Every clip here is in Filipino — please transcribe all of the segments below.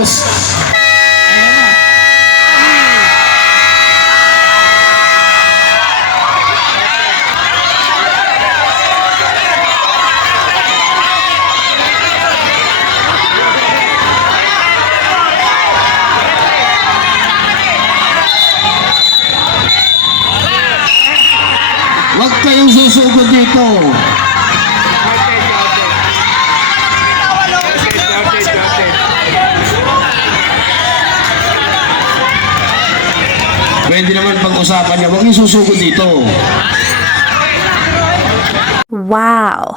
Oliveros. Susugod dito. Wow.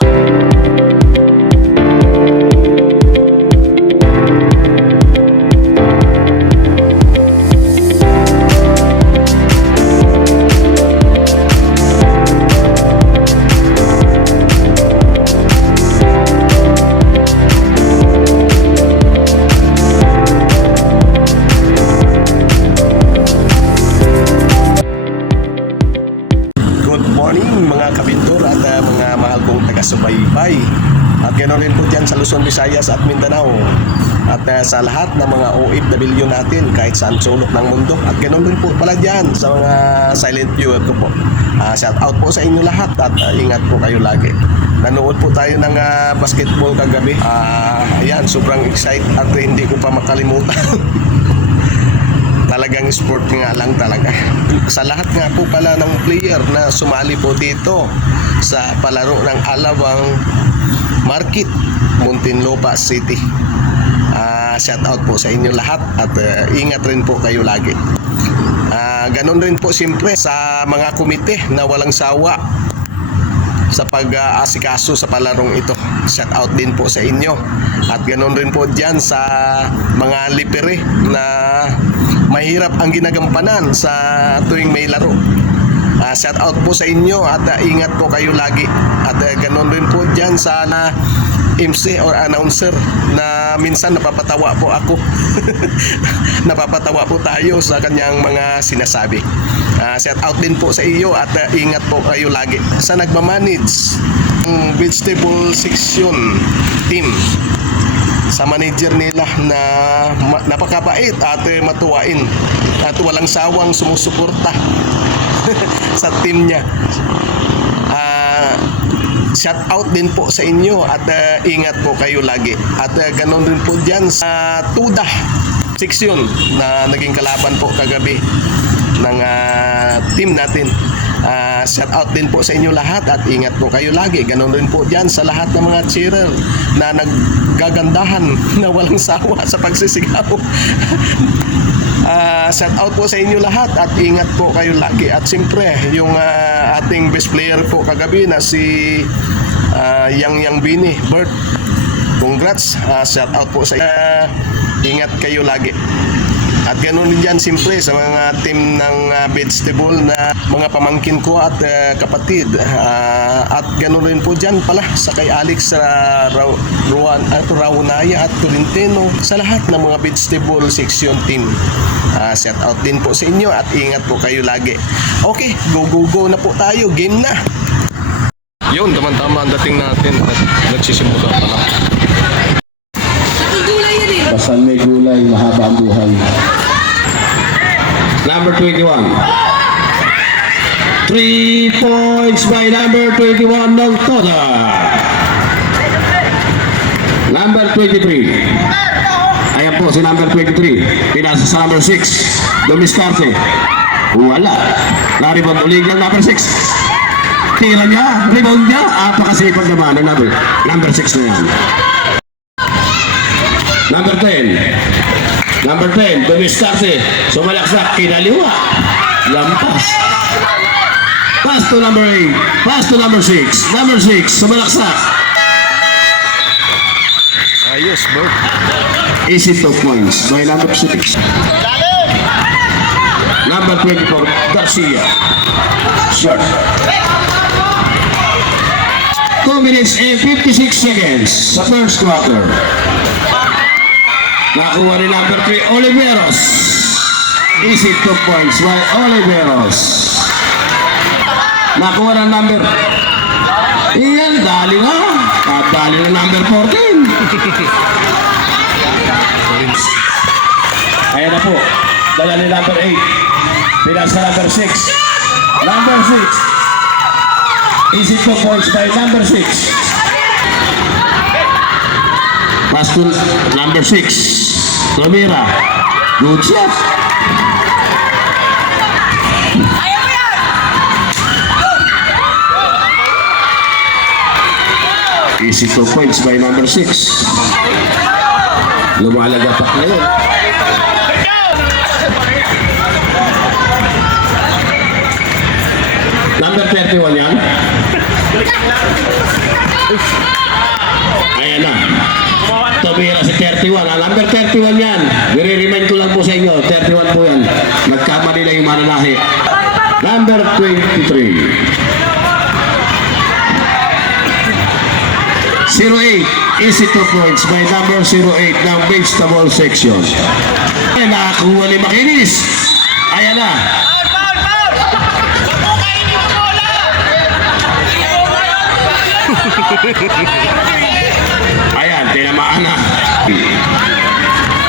Visayas at Mindanao. At uh, sa lahat ng mga OFW natin kahit saan sulok ng mundo. At ganoon rin po pala dyan sa mga silent viewer ko po. Uh, shout out po sa inyo lahat at uh, ingat po kayo lagi. Nanood po tayo ng uh, basketball kagabi. Ah, ayan, sobrang excited at hindi ko pa makalimutan. talagang sport nga lang talaga. Sa lahat nga po pala ng player na sumali po dito sa palaro ng Alabang Market, Muntinlupa City. Ah, shout out po sa inyo lahat at uh, ingat rin po kayo lagi. Ah, ganon rin po siyempre sa mga komite na walang sawa sa pag-aasikaso sa palarong ito. Shout out din po sa inyo. At ganoon rin po dyan sa mga lipere na mahirap ang ginagampanan sa tuwing may laro. Ah, shout out po sa inyo at ah, ingat po kayo lagi. At uh, ganoon rin po dyan sa na MC or announcer na minsan napapatawa po ako. napapatawa po tayo sa kanyang mga sinasabi. Ah, shout out din po sa iyo at ah, ingat po kayo lagi. Sa nagmamanage ng vegetable section team sa manager nila na napakabait at matuwain at walang sawang sumusuporta sa team niya. Shout out din po sa inyo at uh, ingat po kayo lagi. At uh, ganon din po dyan sa Tuda section na naging kalaban po kagabi ng ah, team natin. Ah, shout out din po sa inyo lahat at ingat po kayo lagi. Ganon rin po dyan sa lahat ng mga cheerer na naggagandahan na walang sawa sa pagsisigaw. Ah, shout out po sa inyo lahat at ingat po kayo lagi. At siyempre, yung ah, ating best player po kagabi na si ah, Yang Yang Bini, Bert. Congrats. Ah, shout out po sa ah, ingat kayo lagi. At ganoon din dyan siyempre sa mga team ng ah, vegetable na mga pamangkin ko at ah, kapatid. Ah, at ganoon rin po dyan pala sa kay Alex sa Ra- Ruan, at Raunaya at Tolentino sa lahat ng mga vegetable section team. Ah, shout out din po sa inyo at ingat po kayo lagi. Okay, go go go na po tayo. Game na! Yun, tama-tama ang dating natin at nagsisimula pa lang. Basta may gulay, mahaba ang buhay. Number 21. Three points by number 21 ng Toda. Number 23. Ayan po si number 23. Pinasa sa number 6. Dumiskarte. Wala. Na-rebound ulit ng number 6. Tira niya, rebound niya. Apakasipag naman ng number, number 6 na yan. Number 10. Number 10, Dumistarte. Sumalaksak, kinaliwa. Lampas. Pass to number 8. Pass to number 6. Number 6, sumalaksak. Ayos, Bert. Easy two points by number 6. Number 24, Garcia. Short. 2 minutes and 56 seconds sa first quarter. Nakuha ni number 3, Oliveros. Easy two points by Oliveros. Nakuha ng number. Iyan, dali na. At dali na number 14. Dala ni number 8. Pinasa number 6. Number 6. Easy two points by number 6. To number 6. Romira. Good shot. Easy two points by number 6. Lumalagapak na yun. Number 31 yan. Ayan na. Tumira si 31. Ah, number 31 yan. Nire-remind ko lang po sa inyo. 31 po yan. Nagkamali na yung mananahi. Number 23. 08, easy two points by number 08 ng vegetable section. Ay, nakakuha ni Makinis. Ayan na. Ayan,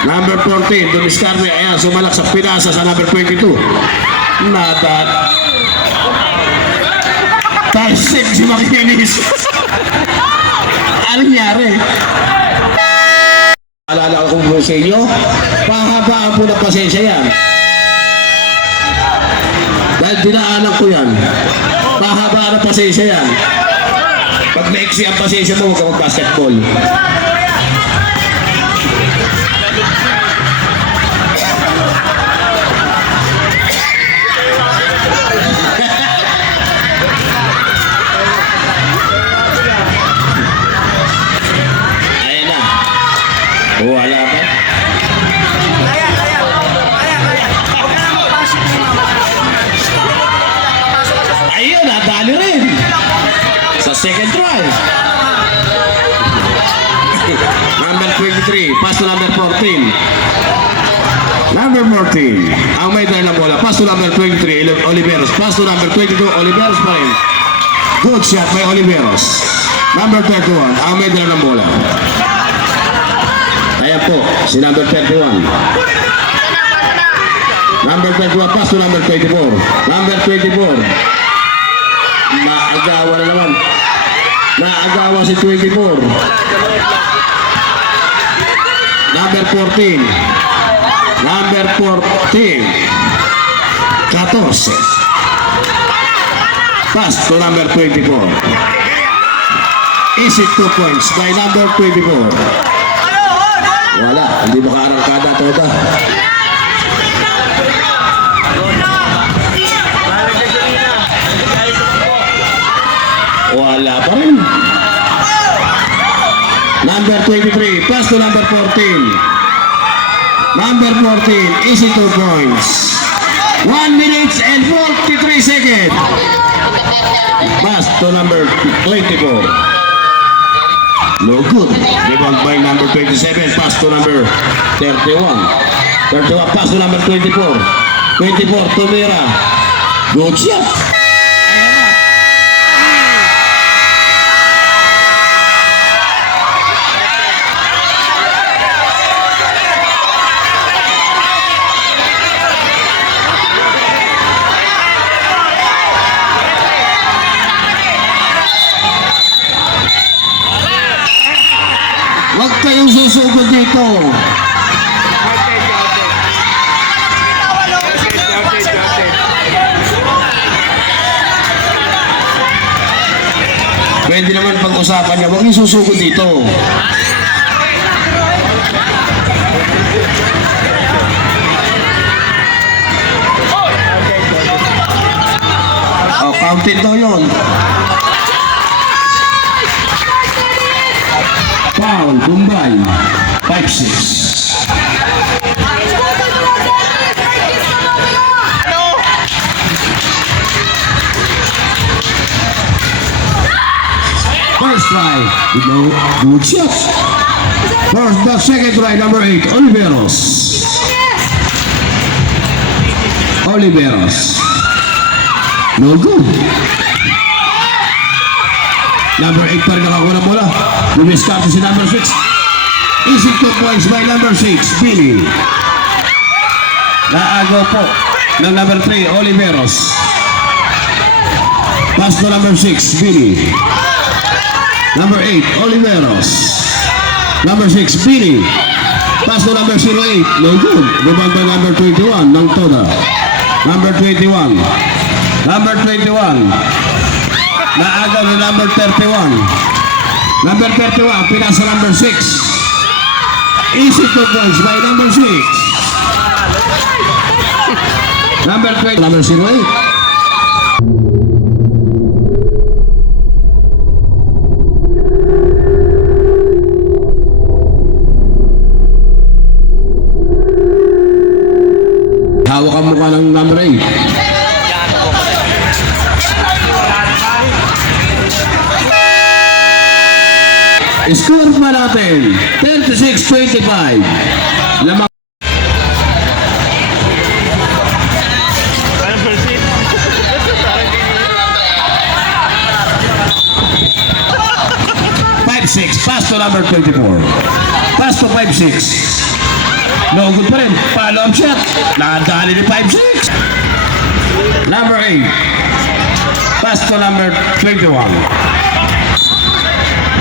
Number 14, Dumiscarne. Ayan, sumalak sa pinasa sa number 22. Nada. Talsik si Makinis. Anong nangyari? Alala ko po sa inyo, pahabaan po ng pasensya yan. Dahil dinaanan ko yan. Pahabaan ng pasensya yan. Pag naiksi ang pasensya mo, huwag ka mag-basketball. To number 23, Oli- Oliveros. Pass to number 22, Oliveros pa rin. Good shot by Oliveros. Number 31, ang dala ng bola. Ayan po, si number 31. Number 21, pass to number 24. Number 24. Naagawa na naman. Naagawa si 24. Number 14. Number 14. 14. Pass to number 24. Easy two points by number 24. Wala, hindi makaarangkada toda. Wala pa rin. Number 23, pass to number 14. Number 14, easy two points. 1 minutes and 43 seconds. Pass to number 24. No good. Rebound by number 27. Pass to number 31. 31. Pass to number 24. 24. Tumira. Good shot. Huwag kayong susugod dito. Pwede naman pag-usapan niya, huwag yung susugod dito. Oh, counted daw yun. Foul, Bombay. 5-6. First try, no good shot. First, the second try, number 8, Oliveros. Oliveros. No good. Number 8 pa rin nakakuha ng bola. Lumiskarte si number 6. Easy two points by number 6, Billy. Naagaw po ng number 3, Oliveros. Pass to number 6, Billy. Number 8, Oliveros. Number 6, Billy. Pass to number 08, no good. Rebound by number 21, ng Toda. Number 21. Number 21. Naagaw ng number 31. Number 31, pinasa number 6. Easy two points by number 6. Number 20, number 08. Score pa natin, 36-25. Lamang number 24. Pass to five six. No good pa rin. Follow up shot. Nakadali ni five six. Number 8. Pass to number 21.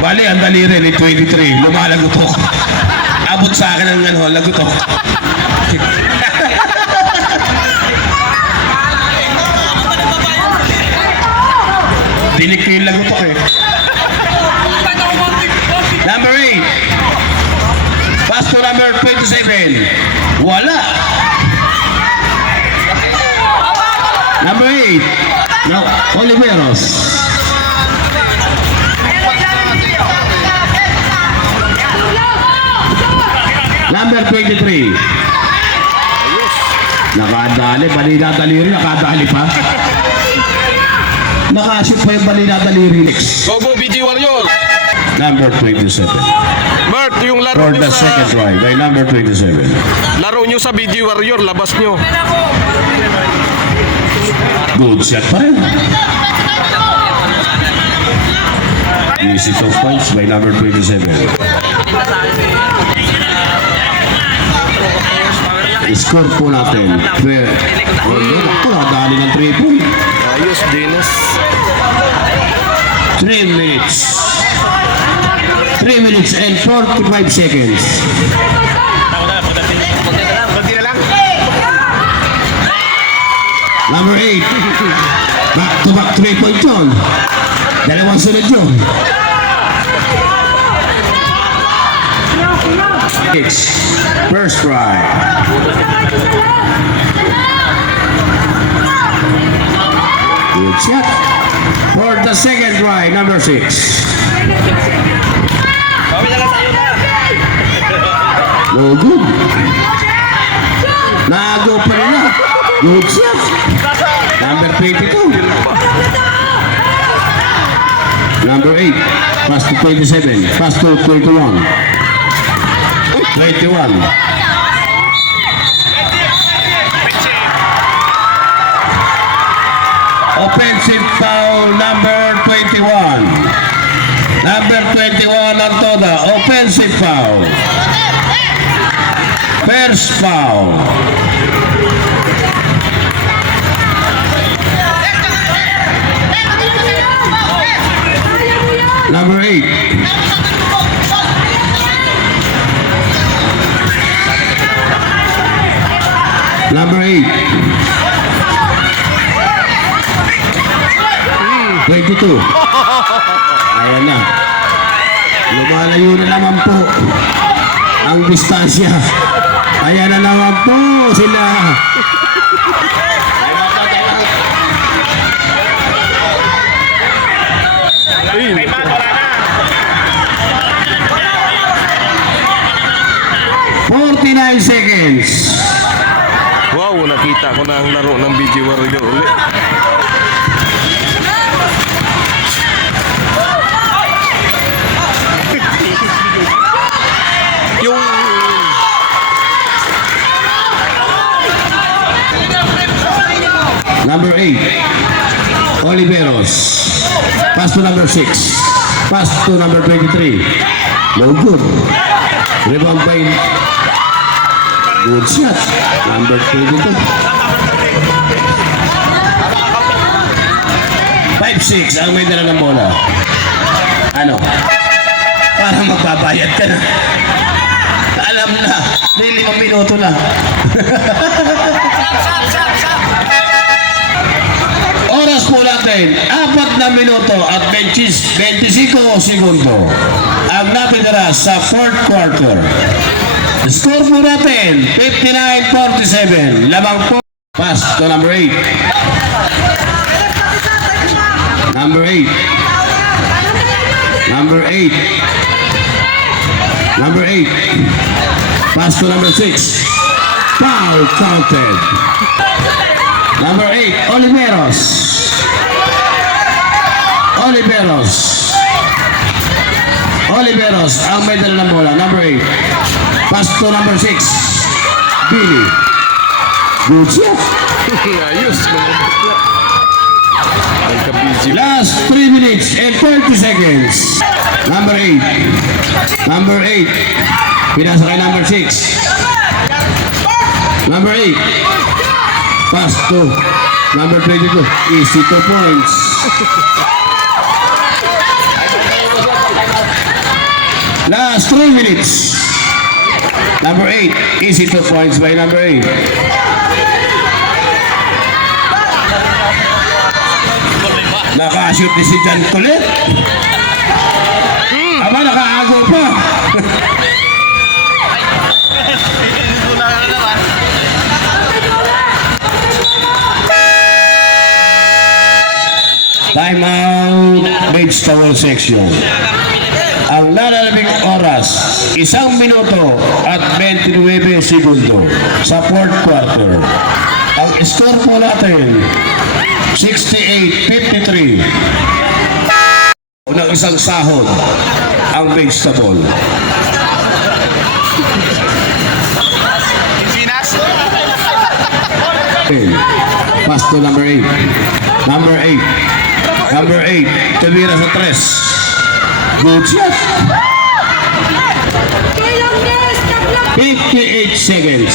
Bali, ang dali rin ni 23. Lumalagotok. Abot sa akin ang ano, lagotok. Dinig ko yung lagotok eh. Number 8. Pass to number 27. Wala. Number 8. No, Oliveros. Number 23. Nakadali, balina daliri, nakadali pa. Nakashoot pa yung balina daliri next. Go, go, BG Warrior! Number 27. Bert, yung laro For the sa... second try by number 27. Laro nyo sa BG Warrior, labas nyo. Good shot pa rin. Easy two points by number 27. Score po natin. Oh, yun ako, nadali ng 3 point. Ayos, Dennis. 3 minutes. 3 minutes and 45 seconds. Number 8. Back to back 3 point yun. Dalawang sunod yun. Six. First try. Good shot. For the second try, number 6. No good. Nago pa rin na. Good shot. Number 22. Number 8. Pass to 27. Pass to 21. 21. Offensive foul number 21. Number 21 Antoda. Offensive foul. First foul. Number 8. 8. 22. Ayan na. Lumalayo na naman po ang distansya. Ayan na naman po sila. Forty-nine seconds. Wow, nakita ko na ang laro ng BG Warrior ulit. Number 8. Oliveros. Pass to number 6. Pass to number 23. No good. Rebound by Good shot. Number 22. 5-6 ang may dala ng bola. Ano? Parang magbabayad ka na. Alam na, may limang minuto na. Oras po natin, apat na minuto at 20 25 segundo ang napitira sa fourth quarter. Score po natin, 59-47. Lamang po. Pass to number 8. Number 8. Number 8. Number 8. Pass to number 6. Foul counted. Number 8, Oliveros. Oliveros. Oliveros, ang may dala ng bola. Number 8. Pass to number 6. Billy. Good shot. Ayos. Last 3 minutes and 30 seconds. Number 8. Number 8. Pinasa kay number 6. Number 8. Pass to number 22. Easy two points. Last 3 minutes. Number 8. Easy two points by number 8. Nakashoot ni si Jan Tulit. Aba, nakaago pa. Time out, Rage Towel Section. Ang nalalabing oras, isang minuto at 29 segundo sa fourth quarter. Ang score po natin, 68-53. Unang isang sahod ang vegetable. Pass to number 8. Number 8. Number 8. Tumira sa tres. Good shot. 58 seconds.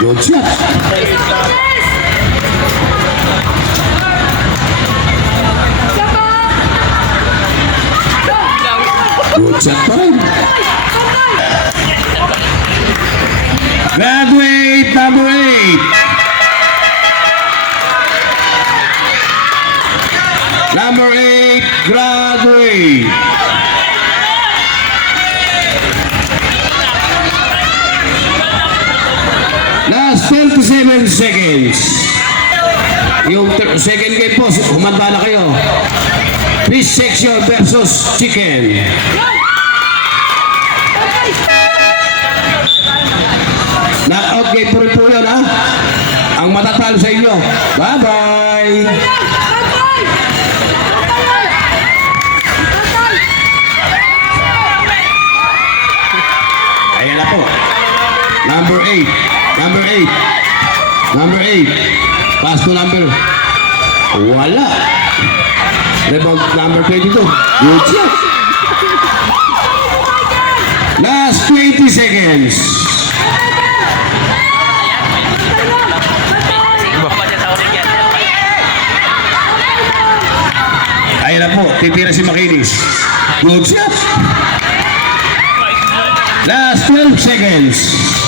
Good shot. Good shot pa rin. Graduate number 8. Last 27 seconds. Yung second game po, humanda na kayo. Fish section versus chicken. Knockout game po rin po yun, ha? Ang matatalo sa inyo. Bye-bye! Ayan na po. Number 8. Number 8. Number 8. Pass to number. Wala. Rebound number 22. Good shot. Last 20 seconds. Ayan na po. Titira si Makinis. Good shot. Last 12 seconds.